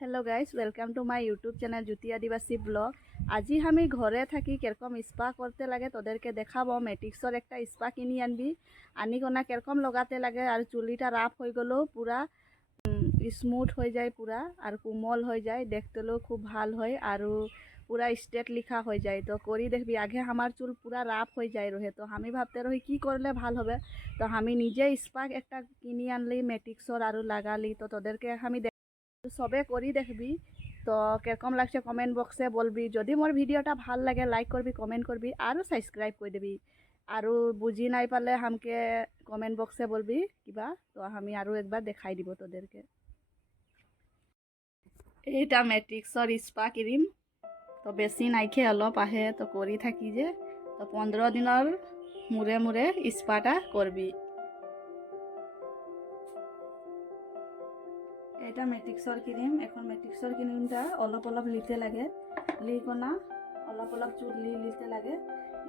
Hello guys welcome to my YouTube channel Jyoti Adivasi blog. आज আমি ঘরে থাকি কিরকম স্পা করতে লাগে তোদেরকে দেখাবো। ম্যাটিক্সর একটা স্পা কিনি আনবি, আনি কোনা কিরকম লগাতে লাগে আর চুলিটা রাফ হয়ে গেলেও পুরা স্মুথ হয়ে যায় পুরা আর কোমল হয়ে যায়, দেখতেলেও খুব ভাল হয় আর পুরা স্ট্রেট লিখা হয়ে যায়। তো করি দেখবি, আগে আমার চুল পুরা রাফ হয়ে যায় রহে, তো আমি ভাবতে রহি কি করলে ভাল হবে। তো আমি নিজে স্পা একটা কিনি আনলি ম্যাটিক্সর আর লাগালি, তো তোদেরকে আমি সবে করি দেখবি। তো কিরকম লাগছে কমেন্ট বক্সে বলবি। যদি মোর ভিডিওটা ভাল লাগে লাইক করবি, কমেন্ট করবি আর সাবস্ক্রাইব করে দিবি। আর বুঝি নাই পালে আমাকে কমেন্ট বক্সে বলবি কিবা, তো আমি আরও একবার দেখাই দিব তোদেরকে। এইটা ম্যাট্রিক্সর স্পা ক্রিম, তো বেশি নাইখে অলপ আহে, তো করি থাকি যে, তো 15 দিনের মূরে মূরে স্পাটা করবি। এটা ম্যাট্রিক্সর ক্রিম। এখন ম্যাট্রিক্সর ক্রিমটা অলপ অলপ লিতে লাগে, লিকোনা অলপ অলপ চুল লিতে লাগে,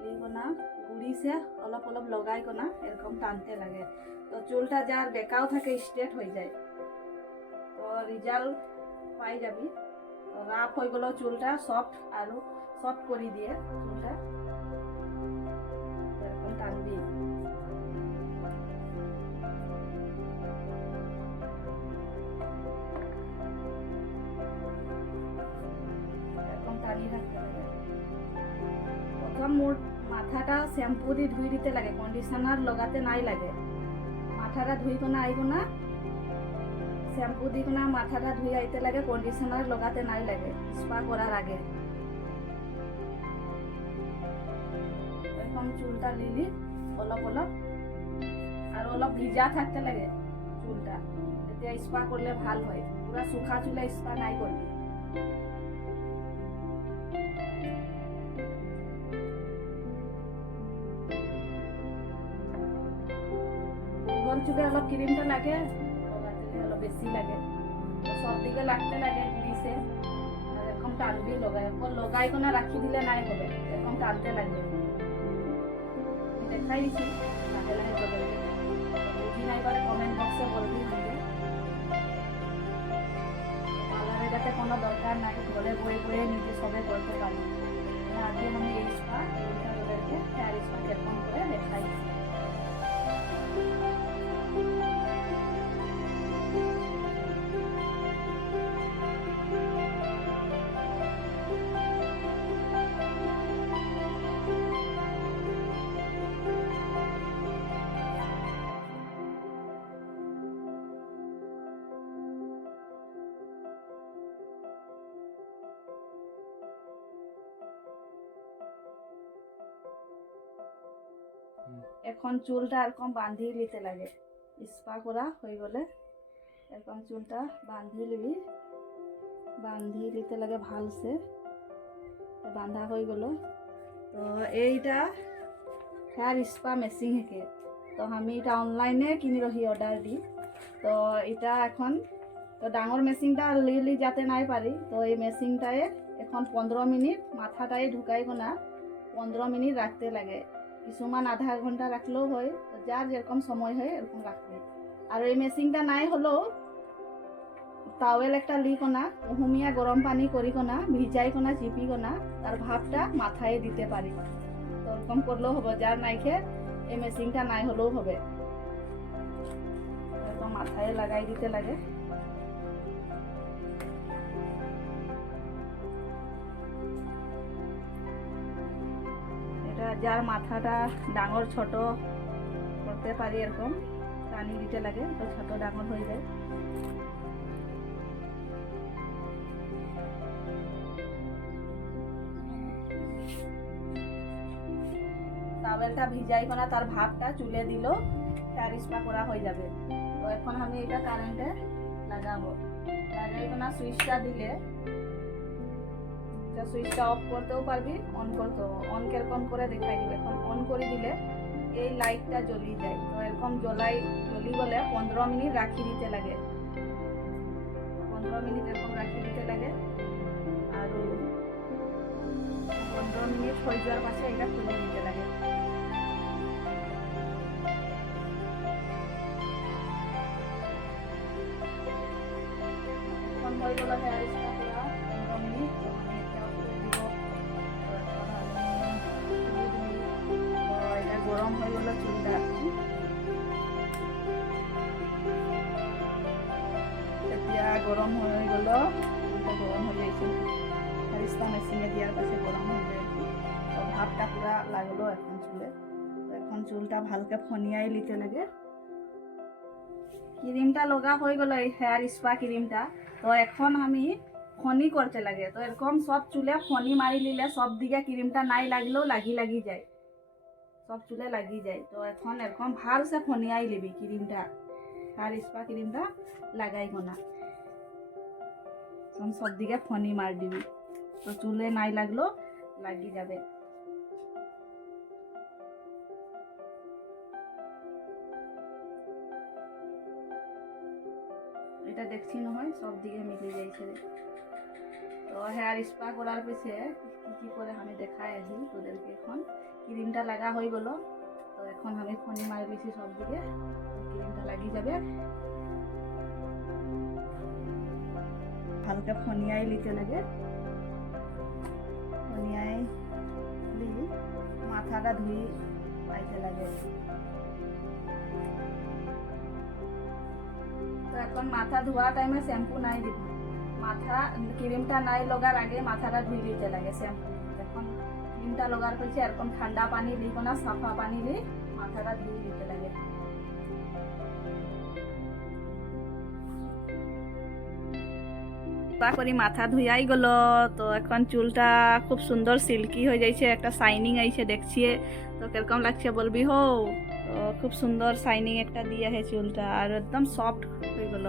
লিকোনা গুড়িছে অলপ অলপ লগাই কোনা এরকম টানতে লাগে। তো চুলটা যার বেকাও থাকে স্ট্রেট হয়ে যায়, তো রেজাল্ট পাই যাবি। তো রাফ হয়ে গেল চুলটা সফট আর সফট করে দিয়ে চুলটা এরকম টানবি। এরকম টানিয়ে রাখতে লাগে। প্রথম মোর মাথাটা শ্যাম্পু দিয়ে ধুই দিতে লাগে, কন্ডিশনার লগাতে নাই লাগে। মাথাটা ধুই কোনা আইব না, শ্যাম্পু দি কোনা মাথাটা ধুই আইতে লাগে, কন্ডিশনার লগাতে নাই লাগে স্পা করার আগে। এখন চুলটা লিলি অলপ অলপ আর অলপ ভিজা থাকতে লাগে চুলটা, তেতিয়া স্পা করলে ভাল হয়। পুরা শুখা চুলে স্পা নাই করবি। চুলে অলপ ক্রিমটা লাগে, লগাতে অলপ বেশি লাগে, সব দিকে লাগতে লাগে ঘুরিছে। আর এরকম টানবি লগাই, অকল লগাই কোনা রাখি দিলে নাই হবে, এরকম টানতে লাগে। দেখাই দিছি লাহে লাহে করে, বুঝি নাই পারে কমেন্ট বক্সে বলবি। আমাকে পার্লারে যাতে কোনো দরকার নাই, ঘরে বয়ে বয়ে নিজে সবে করতে পারি। আজকে আমি এই স্পা এইটা ওদেরকে হেয়ার স্পা কেমন করে দেখাই। এখন চুলটা এরকম বাঁধিয়ে নিতে লাগে। স্পা করা হয়ে গেলে এরকম চুলটা বাঁধিয়ে নিবি, বাঁধিয়ে নিতে লাগে ভালসে। বাঁধা হয়ে গেল, তো এইটা হেয়ার স্পা মেশিন হেকে, তো আমি এটা অনলাইনে কিনি রহি অর্ডার দি। তো এটা এখন তো ডাঙর মেশিনটা লিলি যাতে নাই পারি, তো এই মেশিনটায় এখন 15 মিনিট মাথাটায় ঢুকাই কোনা 15 মিনিট রাখতে লাগে। কিছুমান আধা ঘন্টা রাখলেও হয়, তো যার যেরকম সময় হয় এরকম রাখবে। আর এই মেশিনটা নাই হলেও টাওয়েল একটা লি কোনা কুহুমিয়া গরম পানি করি কোনা ভিজাই কোনা চিপি কোনা তার ভাবটা মাথায় দিতে পারি। তো এরকম করলেও হবে, যার নাইখে এই মেশিনটা নাই হলেও হবে। এরকম মাথায় লাগাই দিতে লাগে। এটা যার মাথাটা ডাঙর ছোট করতে পারি এরকম টানি দিতে লাগে, তো ছোট ডাঙর হয়ে যায়। টাওয়েলটা ভিজাই কোনা তার ভাবটা চুলে দিল হেয়ার স্পা করা হয়ে যাবে। তো এখন আমি এটা কারেন্টে লাগাবো, লাগাই কোনা সুইচটা দিলে সুইচটা অফ করতেও পারবি, অন করতেও। অন কিরকম করে দেখাই দিব। এখন অন করে দিলে এই লাইটটা জ্বলি যায়, তো এরকম জ্বলি গেলে 15 মিনিট রাখি দিতে লাগে। 15 মিনিট এরকম রাখি দিতে লাগে আর 15 মিনিট হয়ে যাওয়ার পাশে এটা খুলে দিতে লাগে। হয়ে গেল হেয়ার স্পা করা একদমই। তো আমি এটা অফ করে দিব। তো এখন আমি তুলে দিই। তো এটা গরম হয়ে গেল চুলটা এখন। এতিয়া গরম হয়ে গেল, চুলটা গরম হয়ে যাইছে। হেয়ার স্পা মেশিনে দিয়ার পাশে গরম হয়ে যায়। তো ভাবটা পুরা লাগলো এখন চুলে। তো এখন চুলটা ভালকে ফনিয়াই নিতে লাগে। ক্রিমটা লগা হয়ে গেল, এই হেয়ার স্পা ক্রিমটা। তো এখন আমি ফনি করতে লাগে। তো এরকম সব চুলে ফনি মারি নিলে সব দিকে ক্রিমটা নাই লাগলেও লাগি যায়, সব চুলে লাগি যায়। তো এখন এরকম ভালসে ফনিয়াই লিবি ক্রিমটা, হেয়ার স্পা ক্রিমটা লাগাই না, সব দিকে ফনি মার দিবি। তো চুলে নাই লাগলো লাগি যাবে। এটা দেখছি নহয় সব দিকে মিলে যাইছে। তো হেয়ার স্পা করার পিছে কি করে আমি দেখাই আছি তোদেরকে। এখন ক্রিমটা লাগা হয়ে গেল। তো এখন আমি ফনি মারি দিছি সব দিকে, ক্রিমটা লাগি যাবে। হালকা ফনিয়াই নিতে লাগে। ফনিয়াই দি মাথাটা ধুই পাইতে লাগে। তো এখন মাথা ধোয়া টাইমে শ্যাম্পু নাই দিব। মাথা ক্রিমটা নাই লগার আগে মাথাটা ধুই দিতে লাগে শ্যাম্পু। এখন ক্রিমটা লগার পরে এরকম ঠান্ডা পানি দিব না, সাফা পানি দিয়ে মাথাটা ধুই দিতে লাগে। করে মাথা ধুয়াই গেল। তো এখন চুলটা খুব সুন্দর সিল্কি হয়ে যাইছে, একটা শাইনিং আইছে দেখছি। তো কিরকম লাগছে বলবি হো। তো খুব সুন্দর শাইনিং একটা দিয়ে চুলটা, আর একদম সফট হয়ে গেল।